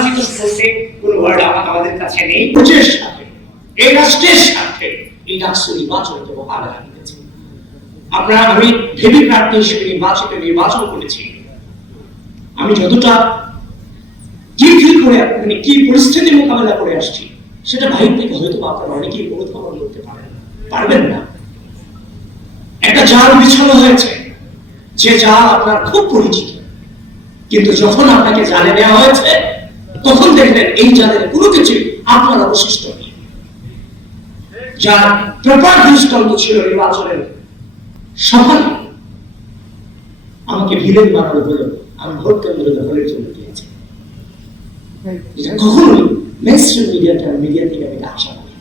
পরাজিত বলতে কোনো ওয়ার্ড আমাদের কাছে নেই। দেশের সাথে, এই রাষ্ট্রের সাথে এই ডাকসু নির্বাচনকে মোকাবেলা করেছে। আমি ভেবি প্রার্থী হিসেবে নির্বাচন করেছি। আমি যতটা কি ফিল করে কি পরিস্থিতি মোকাবেলা করে আসছি সেটা বাইরে থেকে হয়তো আপনারা অনেকেই অনুধাবন করতে পারবেন না। একটা জাল বিছানো হয়েছে, যে জাল আপনার খুব পরিচিত, কিন্তু যখন আপনাকে জালে নেওয়া হয়েছে তখন দেখবেন এই জালের কোনো কিছু আপনার অবশিষ্ট নেই। যার প্রপার দৃষ্টান্ত ছিল নির্বাচনের সফল, আমাকে ভিলেন বানানো হলো, আমি ভোট কেন্দ্রে দখলের জন্য দিয়েছি। এটা কখনোই মেইনস্ট্রিম মিডিয়া থেকে আমি আশা করি।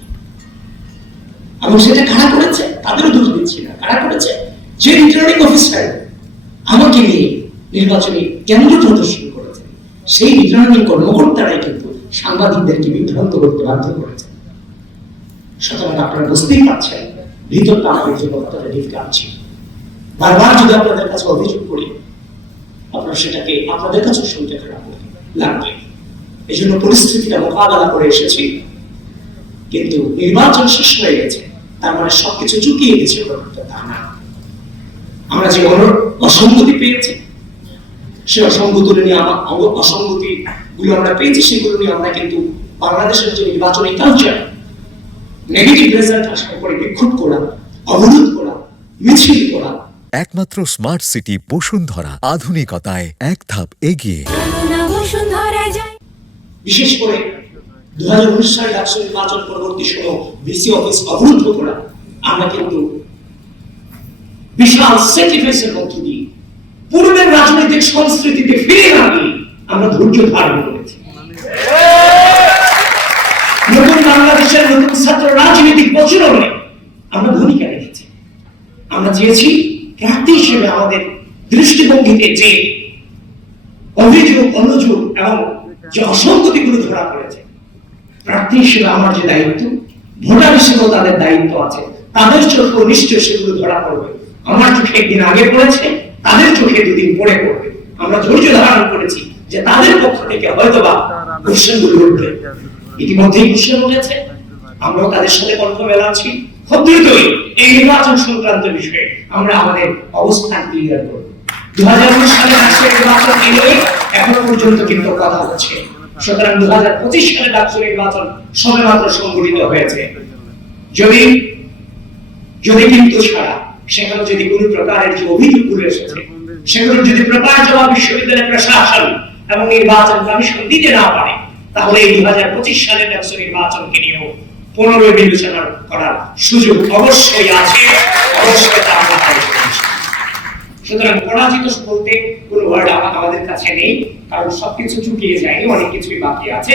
এবং সেটা কারা করেছে তাদেরও দোষ দিচ্ছি না। কারা করেছে? যে রিটার্নিং অফিসার আমাকে নিয়ে নির্বাচনী কেন্দ্র প্রদর্শন করেছে, সেই রিটার্নিং কর্মকর্তারাই কিন্তু সাংবাদিকদেরকে বিভ্রান্ত করতে বাধ্য করেছে। সুতরাং আপনারা বুঝতেই পারছেন ভিতরটা আমাদের জন্য কতটা ডিফিকাল্ট ছিল। বারবার যদি আপনাদের কাছে অভিযোগ করি, আপনারা সেটাকে আপনাদের কাছে শুনতে খারাপ লাগবে। এই জন্য পরিস্থিতিটা মোকাবেলা করে এসেছি, কিন্তু নির্বাচন শেষ হয়ে গেছে তার মানে সবকিছু চুকিয়ে গেছে তা না। আমরা যে অসঙ্গতি পেয়েছি, সে অসঙ্গতি গুলো আমরা পেয়েছি, সেগুলো নিয়ে আমরা কিন্তু বাংলাদেশের যে নির্বাচনী কালচার, নেগেটিভ রেজাল্ট আশা করে বিক্ষোভ করা, অবরোধ করা, মিছিল করা। একমাত্র স্মার্ট সিটি বসুন্ধরা, আধুনিকতায় এক ধাপ এগিয়ে। বিশেষ করে 2019 সালে ডাকসু নির্বাচন পরবর্তী সময় ভিসি অফিস অবরুদ্ধ করা, আমরা কিন্তু বিশাল স্যাক্রিফাইসের মধ্য দিয়ে পূর্বের রাজনৈতিক সংস্কৃতিতে ফিরে না গিয়ে আমরা ধৈর্য ধারণ করেছি। নতুন বাংলাদেশের নতুন ছাত্র রাজনৈতিক বছরে আমরা ভূমিকা রেখেছি। আমরা চেয়েছি প্রার্থী হিসেবে আমাদের দৃষ্টিভঙ্গিতে যে অভিযোগ, অনুযোগ এবং যে অসঙ্গতিগুলো ধরা পড়েছে, প্রার্থী হিসেবে আমার যে দায়িত্ব, ভোটার হিসেবেও তাদের দায়িত্ব আছে, তাদের চোখে নিশ্চয় সেগুলো ধরা পড়বে। আমার চোখে একদিন আগে পড়েছে, তাদের চোখে দুদিন পরে পড়বে। আমরা ধৈর্য ধারণ করেছি যে তাদের পক্ষ থেকে হয়তোবা কোশ্চেনগুলো উঠবে। ইতিমধ্যেই কোশ্চেন উঠেছে, আমরাও তাদের সাথে কণ্ঠ মেলাচ্ছি। খুব দ্রুতই এই নির্বাচন সংক্রান্ত বিষয়ে আমরা আমাদের অবস্থান ক্লিয়ার করব। 2019 সালে ডাকসু নির্বাচন নিয়ে এখনো পর্যন্ত কিন্তু কথা হচ্ছে। সুতরাং 2025 সালে ডাকসু নির্বাচন সবেমাত্র সংগঠিত হয়েছে। যদি কিন্তু ছাড়া সেখানে যদি কোনো প্রকারের যে অভিযোগগুলো এসেছে, সেগুলো যদি প্রকার জবাব বিশ্ববিদ্যালয় প্রশাসন এবং নির্বাচন কমিশন দিতে না পারে, তাহলে এই 2025 সালের ডাকসু নির্বাচনকে নিয়েও পুনর্বিবেচনা করার সুযোগ অবশ্যই আছে। অবশ্যই তা আমরা করছি। সুতরাং পরাজিত বলতে কোনো ওয়ার্ড আমাদের কাছে নেই, কারণ সবকিছু চুকিয়ে যায়নি, অনেক কিছুই বাকি আছে।